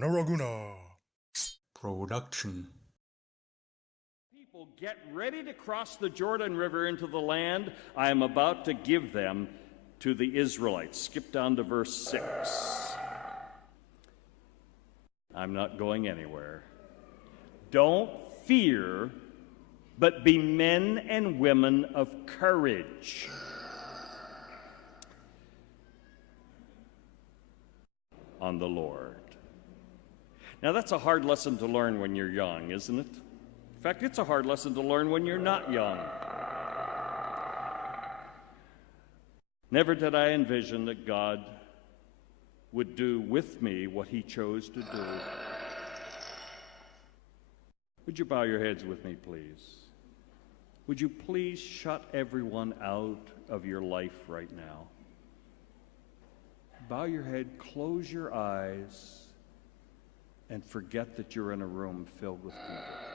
Naraguna Production. People, get ready to cross the Jordan River into the land I am about to give them to the Israelites. Skip down to verse 6. I'm not going anywhere. Don't fear, but be men and women of courage. On the Lord. Now that's a hard lesson to learn when you're young, isn't it? In fact, it's a hard lesson to learn when you're not young. Never did I envision that God would do with me what he chose to do. Would you bow your heads with me, please? Would you please shut everyone out of your life right now? Bow your head, close your eyes, and forget that you're in a room filled with people.